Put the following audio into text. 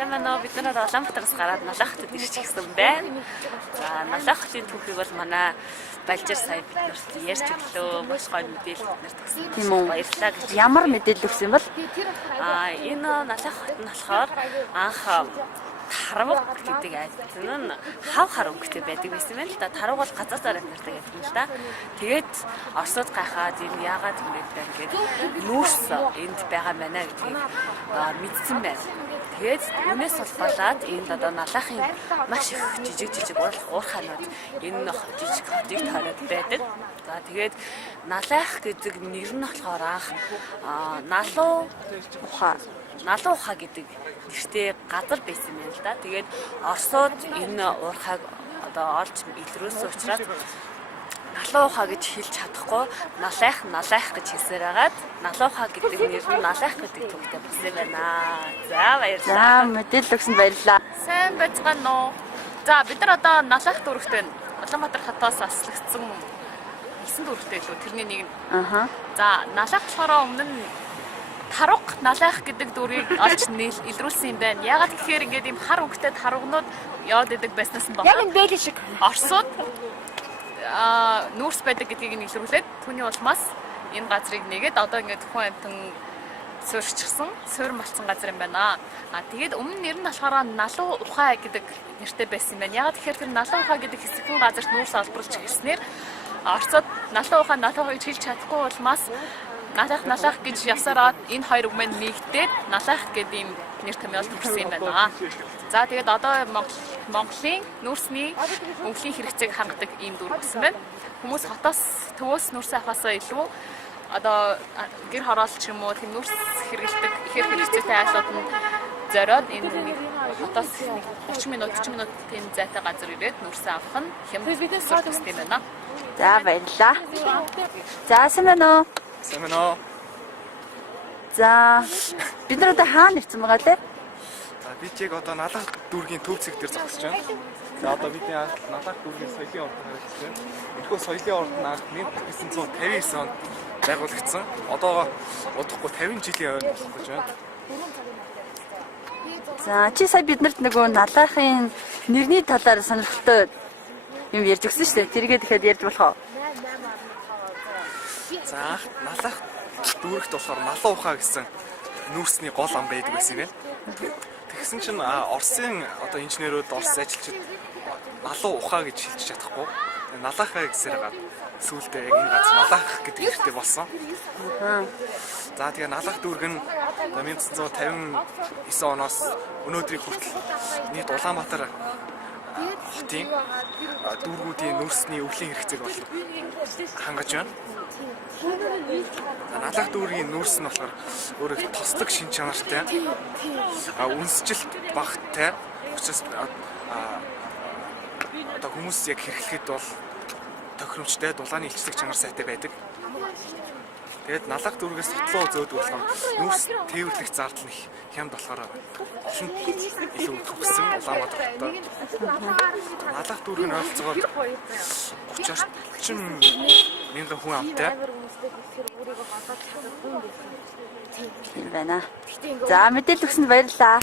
Сайн байна уу? Бид нэр Улаанбаатараас гараад Налахтад ирж гисэн байна. За Налахтын түүхийг бол манай Балжир сая биднэрт ярьж өглөө. Маш гоё мэдээлэл биднэрт өгсөн. Тийм үү? Баярлалаа гэж. Ямар мэдээлэл өгсөн юм бол? Энэ Налахт нь болохоор анх Тарваг гэдэг айдсан нь хав хар өнгөтэй байдаг байсан байна л да. Тарваг бол газар зараад нэртэй гэдэг юм л да. Тэгээд Оросод гайхаад энэ яагаад ингэж байна гэдэг нүүрс энд байгаа мэнэ гэдгийг мэдсэн байна. Тэгээд үүнээс болоод энд одоо Налахын маш их жижиг уурхаанууд энэ жижиг хотыг тойроод байдаг. За тэгээд Налах гэдэг нэр нь болохоор анх Налуу ухаа гэдэг нэртэй газар байсан юм л да. Тэгээд Оросууд энэ уурхайг одоо олж илрүүлсэн учраас Налуу ухаа гэж хэлж чадахгүй Налах гэж хэлсээр хагаад Налуу ухаа гэдэг нэр нь Налах гэдэг төвтэй болсон юм байна. За баярлалаа. За мэдээлэл өгсөнд баярлалаа. Сайн байцгаана уу? За бид нар одоо Налах дүрэгтэй Улаанбаатар хотоос аслагдсан 9 дүрэгтэй л үү тэрний нэг нь. За Налах болохоор өмнө нь Тарваг Налах гэдэг дүрийг олж илрүүлсэн юм байна. Ягаад гэхээр ингээд ийм хар өнгөтэй тарвагнууд яваад идэг байснаас нь Яг энэ бэлэн шиг. Оросууд нүүрс байдаг гэдгийг нь илрүүлээд түүний улмаас энэ газрыг нэгээд одоо ингээд хүн амтан суурьчихсан, суурь малцсан газар юм байна. Тэгээд өмнө нэр нь болохоор Налуу ухаа гэдэг нэртэй байсан юм байна. Ягаад гэхээр тэр Налуу ухаа гэдэг хэсэгхэн газарт нүүрс олборлж ирснээр Оросууд Налуу ухаа гэж хэлж чадахгүй улмаас Налах гэж явсараад энэ хоёр үг маань нэгдээд Налах гэдэг ийм нэр томьёол төрсөн юм байна. За тэгээд одоо Монголын нүүрсний өвлийн хэрэгцээг хангадаг ийм дүр болсон байна. Хүмүүс хотоос төвөөс нүүрс авахаасаа илүү одоо гэр хороол ч юм уу тийм нүүрс хэрэглэдэг ихэр хэрэгцээтэй айлууд нь зориод энэ хотоос 30 минутын зайтай газар ирээд нүүрс авах нь хямд систем байна. За баярлалаа. За сайн байна уу? Сайн байна уу? За бид нар одоо хаана ирсэн байгаа лээ? За бид яг одоо Налах дүүргийн төв зэг дээр зогсож байна. За одоо бидний Налах дүүргийн соёлын ордон харагдаж байна. Энэхүү соёлын ордон анх 1959 онд байгуулагдсан. Одоо удахгүй 50 жилийн ойр болох гэж байна. За чи сая биднэрт нөгөө Налахын нэрний талаар сонирхолтой юм ярьж өгсөн шүү дээ. Тэргээ дахиад ярьж болох уу? За Налах дүүрэгт болохоор Налуу ухаа гэсэн нүүрсний гол ам байдаг байсан юм байна. Тэгсэн чинь Оросын одоо инженерүүд, Орос ажилчид Налуу ухаа гэж хэлж чадахгүй. Налахаа гэсээр гад сүүлдээ яг энэ газар Налах гэдэг нэртэй болсон. За тэгээ Налах дүүрэг нь 1959 оноос өнөөдрийг хүртэл нийт Улаанбаатар хотын дүүргүүдийн нүүрсний өвлийн хэрэгцээг бол хангаж байна. Налах дүүргийн нүүрс нь болохоор өөрөө тослог шин чанартай, үнсжилт багттай учраас одоо хүмүүс яг хэрэглэхэд бол тохиромжтой, дулааны илчлэг чанар сайтай байдаг. Тэгээд Налах дүүргээс сутлуу зөөдгөх нь нүүрс тээвэрлэх зардал нь хямд болохоор олон илүү төгссөн Улаанбаатартай. Налах дүүрэг нь ойролцоогоор 30 мянган хүн амтай. Тийм байна. За мэдээлэл өгсөнд баярлалаа.